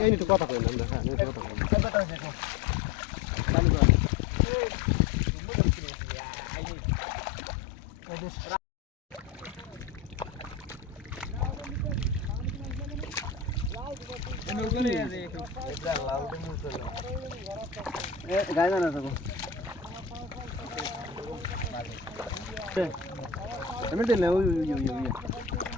এই নিয়ে কথা কই না হ্যাঁ কথা কই গায় না আমি দিলে ওই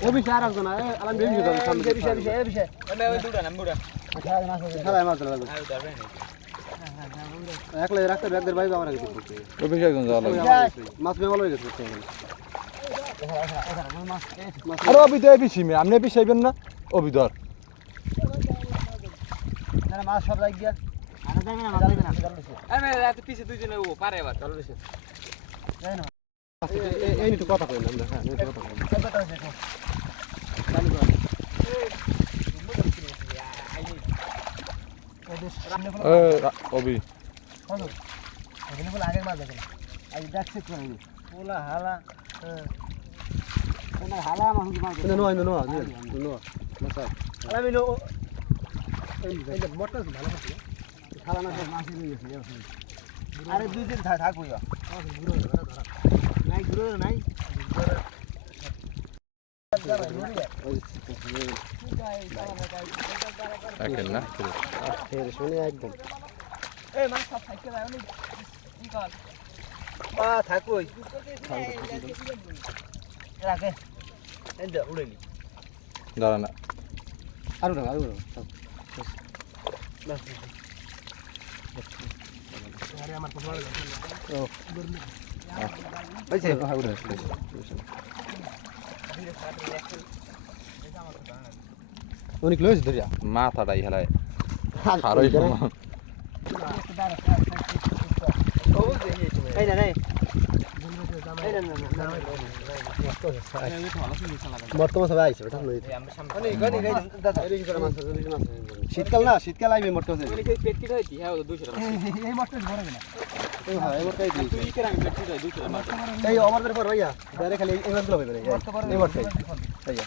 এ বিষয় আর একজন আলাম বেশি কথা সামনে বিষয় বিষয় এ বিষয় খেলায় মাছ ধরা লাগবে একলা রাখতে ব্যাগদের বাইরে আমার আগে করতে ওই একজন লাগবে মাছ বেমাল হয়ে গেছে আরে অবি তো এই পিছিয়ে আপনি পিছাইবেন না অবি ধর মাছ সব লাগ গিয়া আরে যাবে না মাছ যাবে না এই নিয়ে কথা কই না হ্যাঁ এই কথা রা- অবি আগের মাছ দেখেন আজ দেখছে ওলা হালা হালা মানুষ মাছ no no no no no মাছ আমি নো এই যে মোটর ভালো মাছ খালা না মাছ আরে দুই দিন থাকব দেখেন না শুনে একদম থাকুই রাখে উড়েনি দাঁড়া না আরও না আরও অনেক লয়েছে ধরিয়া মাথাটাই হেলায়। খারই এই না নাই বর্তমান সবাই আইছে বেটা নদীতে শীতকাল না শীতকাল আইবে মোটর এই মোটর ভরে না। এই হ্যাঁ আমাদের পর ভাইয়া। বাইরে খালি এই মাছগুলো হবে এই মোটর ভাইয়া।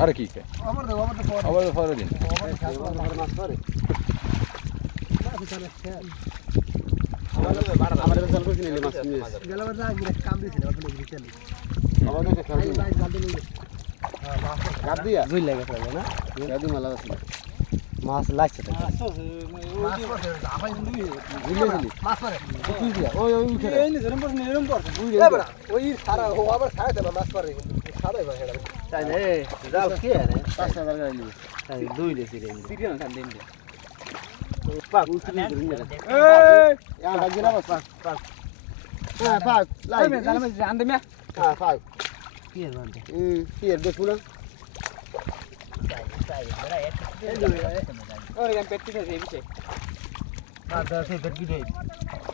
আরে কি তো পর দিন। আমাদের জাল করে নিলে মাছ গেলাবার না কাম বিকেলে আমাদের গাদ দিয়া? দুই লাগে না? গাদি মালা আছে মাছ লাগছে তো মাছ পড়ছে আপাই দুই বুঝলে দিলি মাছ পড়ে তুই। দিয়া ওই ওই উঠে এই নি জরম পড়ছে নিরম পড়ছে বুঝলে বড় ওই সারা ও আবার খায় তো মাছ পড়ে সারাই বা হেডা তাই রে জাল কে রে 5000 টাকা নিবি তাই দুই দেছি রে সিরিয়াল টান দেন দে পাক না পাক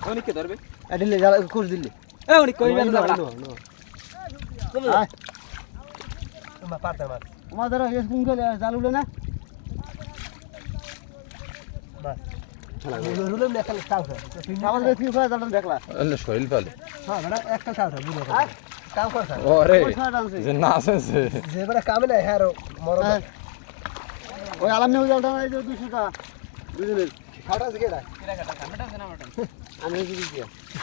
অনেককে ধরবে দিলে জাল কোর্স দিলে অনেক কই না আমাদের জাল হ্যাঁ কাম না আছে যে নাই হ্যাঁ। মরো ওই আলাম নিউ জালটা এই যে 200 টাকা। বুঝলেন খাটা আছে কেডা আমি কি দিছি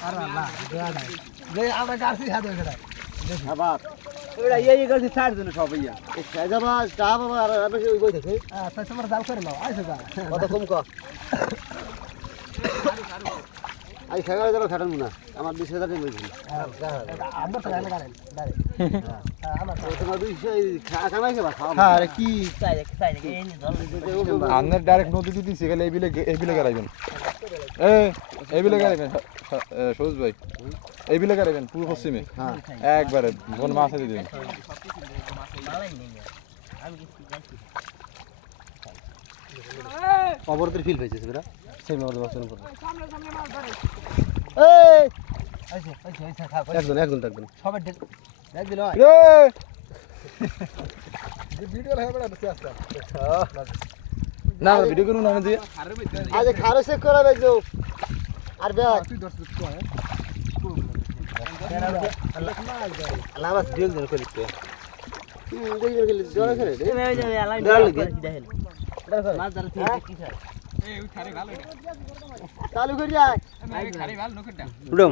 আর আল্লাহ দেয়া নাই। যে আমরা গাছি হাতে কেডা আবার ওটা ইয়ে ইয়ে করছি চার জন সব ইয়া। এই সাজাবা চা বাবা আর আমি ওই বই দেখে। আচ্ছা তোমার জাল করে নাও আইছো যা কত কম ক আই খাগা যাবে খাটান না আমার 20000 টাকা বলছি আমার তো গানে গানে আমার তোমার 200 কামাই খাবা খাওয়া রে আপনার ডাইরেক্ট নদী দিতেছি গেলে এই বিলে গাড়াইবেন এ এই বিলে গাড়াইবেন সবুজ ভাই। এই বিলে গাড়াইবেন পুরো পশ্চিমে। একবারে কোন মাছ দিয়ে দিবেন। অবরোধের ফিল পেয়েছে বেটা সেই মধ্যে এই! একজন একজন একজন সবাই দেখ দিল রে! ভিডিও লাগে বেটা বসে আসছে না আমরা ভিডিও করুন না দিয়ে আজ খারো চেক করা বেজো আর দেখ। তুই দর্শক তো হ্যাঁ। না বাস করে দিতে চালু করে উড়ম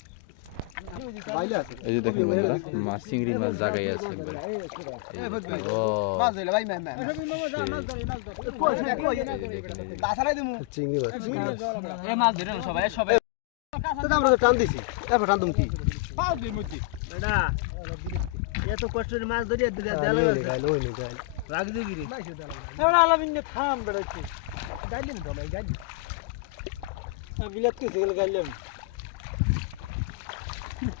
এই যে দেখেন বন্ধুরা মাছ চিংড়ি মাছ জায়গায় আছে একবারে চিংড়ি মাছ সবাই তো তো থাম বেড়াচ্ছি গাইলি না ভাই গাইলি বিলাত কইছে গেল গাইলাম গাইলি টান টান টান হ্যাঁ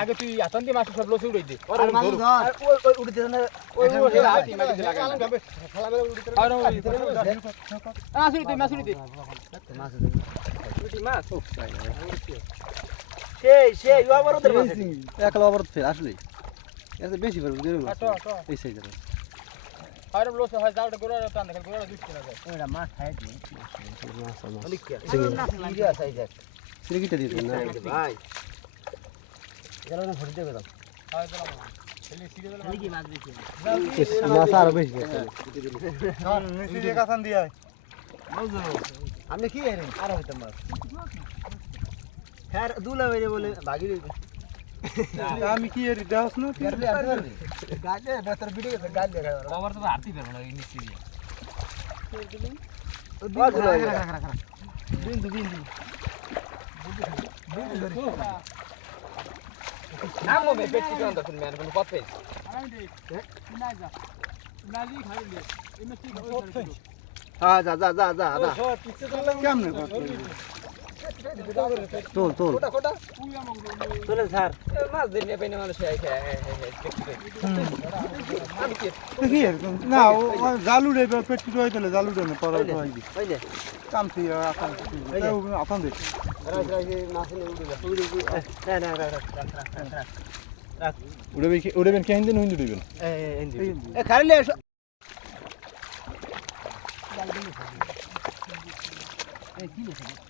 আগে তুই দিয়ে মাছ সব লসে উড়াই দে ওই উড়িতে না মাছ উড়িতে মাছ উড়িতে মাছ সেই সেই আবার ওদের একলা আবার ফের আসলে এত বেশি মাছ আটো আটো এই সাইজের আর লসে হয় যাওটা গোড়া টান দেখে গোড়া দুষ্ট না যায় ওটা মাছ দি মাছ মাছ মাছ মাছ মাছ খায় খায় মাছ নিয়ে উড়ে যা উড়ে উড়ে না না রাখ রাখ উড়েবে উড়েবেন কেন দিন হুইন্দু দিবেন এ খালি লে বাইলে না বাইলে ওর মাছ রয়ে গেছে 20 30 টা পাইলো আমি ওই এই এই এর মধ্যে আমি একটা কথা কেন আমি কয়টা কয়টা দিলা আর তোর ভাই কি কয় আমার একটা শুরু করল ওই দেন ওই জালা মইতে মাছ। ওই দেন তো এই মে কই ছোট কই দিদি কি দল দল দিতে কি আমি দে আমি দে এই খাই লে খাই লে আলি আলি খাই লে আনা কেটা ভিডিও করা ভিডিও আমার পোলা আলু শুধু সাসার বাহে দাদি বলে কাম করতি আলু শুধু আরে আলু শুধু বুঝ খালি পাঁচ সাবার কোন কুড়ি করে आमो भेट टिकन त फिल्म म्यान पनि जा जा जा গেছে আচ্ছা আমি লোক আমার হাজি কম হাজি আমার না থিলে আমার না আর আমার শুনছস হ্যাঁ ইলিশ মাছ ধরছে আর এই দিলে খেতে বেটা তোর আটটার একটু ই করে লো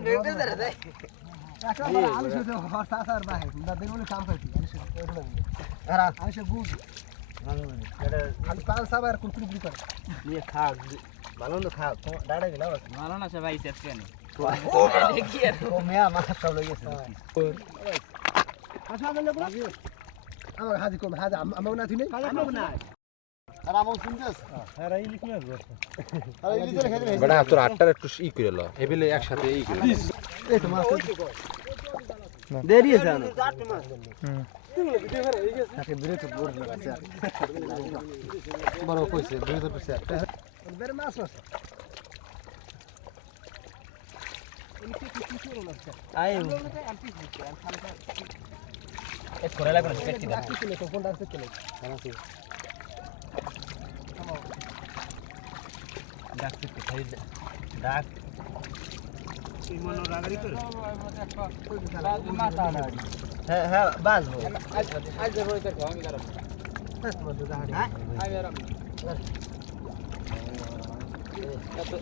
নিজের সব সব মনে হয় আমি তোমার নামে বুড়ো মানে বাদ বাদ অগল বেড়ায় মুচ্ছে দেবে এই এনে তুই এনে পারলে অগল জান পাই একদিন দেখ আমি ওগুলো জাল পাইনি তোর মারিয়া গাড়াই এলে আদরি ওগুলো জাল পাই তোর তোর নাম লিখে আমার ধরছে দে বড় আরে গুরু হলে না ই দিলি তো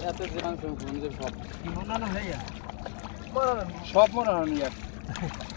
রাখ দে আমার তো বুড়ো এটা ফাইমিছি মানে গো মা দেশ বেটা তো লাগ গুরু করে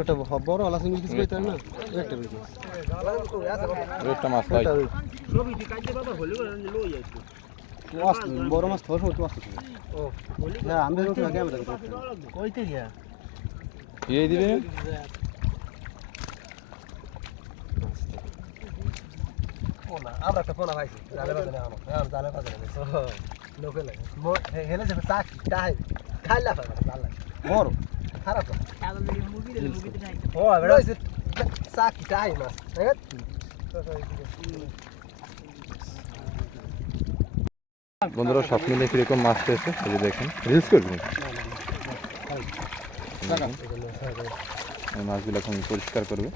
একটা বড় আলাসি কিছু কইতে না? একটা বিজনেস একটা মাছ ভাই মাছ বড় মাছ ধর তো মাছ ও আমি তো আগে আমরা কইতে গিয়া এই দিবে? আমরা একটা পোনা পাইছি জালে বাজারে আনো হ্যাঁ জালে বাজারে লোকে লাগে। হেলে যাবে তাক তাই খাইলা পাবে জালে বড় খারাপ ও বেড়া হইছে সাক তাই মাছ হ্যাঁ? বন্ধুরা সব মিলে কীরকম মাছ পেয়েছে এই যে দেখেন। রিলস করবেন মাছগুলো এখন পরিষ্কার করবে।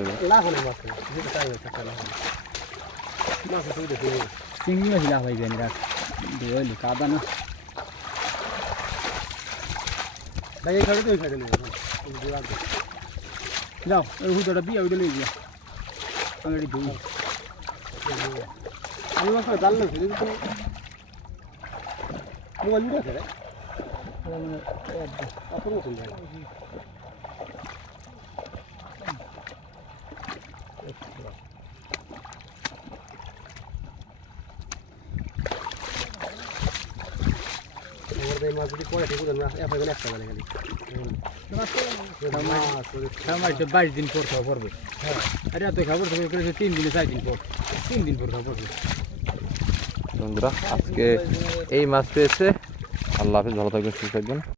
আস্তে করে। লাভ হলো মাছ যেটা তাই হচ্ছে তাই লাভ মাছ তো দেখি সিঙ্গি মাছ লাভ হয়ে যায় রাত দইলি কাদা না ভাই এই তো নেই যাও ওই হুদটা দিয়ে ওইটা লই গিয়া আমি এটি ধুই আমি মাছ জাল না ফেলে দিতে মোবাইল ভিডিও করে আপনি কোন যায় মাছ যদি ঠিক এফ আই একটা বেলা গেলি বাইশ দিন পর খাওয়া পড়বে। আরে এত খাবার থাকবে করেছে তিন দিনে চার দিন পর। তিন দিন পর খাওয়া পড়বে। বন্ধুরা আজকে এই মাছ পেয়েছে। আল্লাহ হাফিজ ভালো থাকবেন সুস্থ থাকবেন।